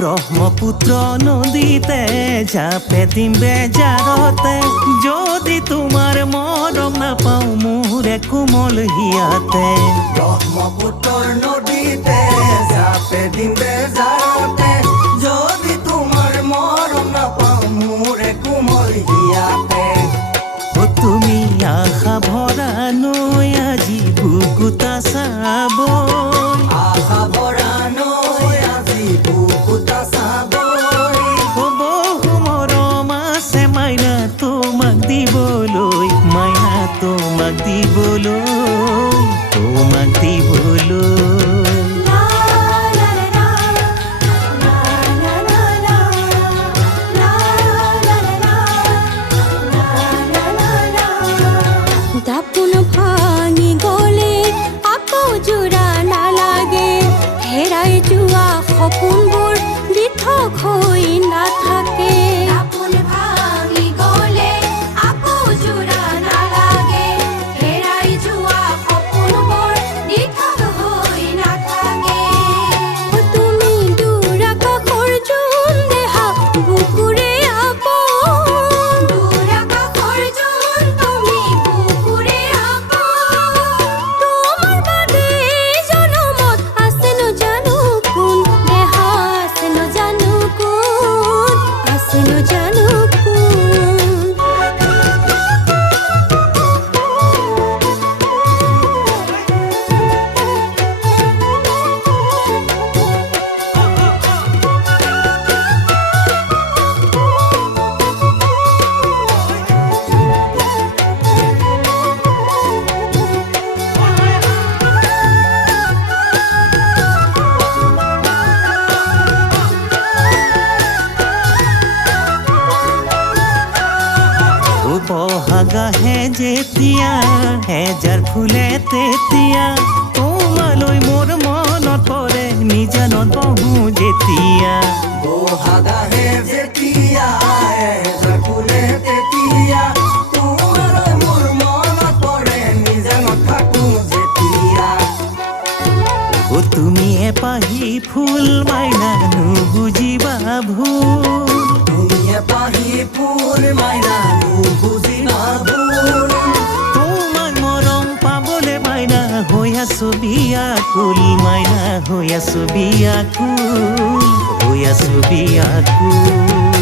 ব্রহ্মপুত্র নদীতে ঝাঁপে দিম বেজারতে, যদি তোমার মরম না পাও মোরে কোমল হিয়াতে। ব্রহ্মপুত্র নদীতে ঝাঁপে দিম বেজারতে, যদি তোমার মরম না পাও মোরে কোমল হিয়াতে। ও তুমি আশা ভরা নৈ আজি বুকুতা চাব, আশা ভৰা নৈ আজি বুকুতা চাব। বহু মৰম আছে মাইনা তোমাক দিবলৈ, মাইনা তোমাক দিবলৈ, তোমাক দিবলৈ। দাপোন ভাঙি গলে আকৌ জোৰা নালাগে, হেৰাই যোৱা সপোনবোৰ দিঠক হৈ নাথাকে। দাপোন ভাঙি গলে আকৌ জোৰা নালাগে, হেৰাই যোৱা সপোনবোৰ দিঠক হৈ নাথাকে। তুমি দূৰ আকাশৰ জোন দেহা বুকুৰে আপোন, দূৰ আকাশৰ জোন তুমি বুকুৰে আপোন। তোমাৰ বাদে জনমত আছে নজানো কোন, দেহা আছে নজানো কোন, আছে নজানো কোন। বহাগাহে যেতিয়া হেজাৰ ফুলে তেতিয়া, তোমালৈ মোৰ মনত পৰে নিজানত বহো যেতিয়া। বহাগাহে যেতিয়া এজাৰ ফুলে তেতিয়া, তোমালৈ মোৰ মনত পৰে নিজানত থাকো যেতিয়া। ও তুমি এপাহি ফুল মাইনা নুবুজিবা ভুল, তুমি এপাহি ফুল মাইনা নুবুজিবা ভুল। তোমাক মৰম পাবলে মাইনা হৈ আছো বিয়াকুল, মাইনা হৈ আছো বিয়াকুল, হৈ আছো বিয়াকুল।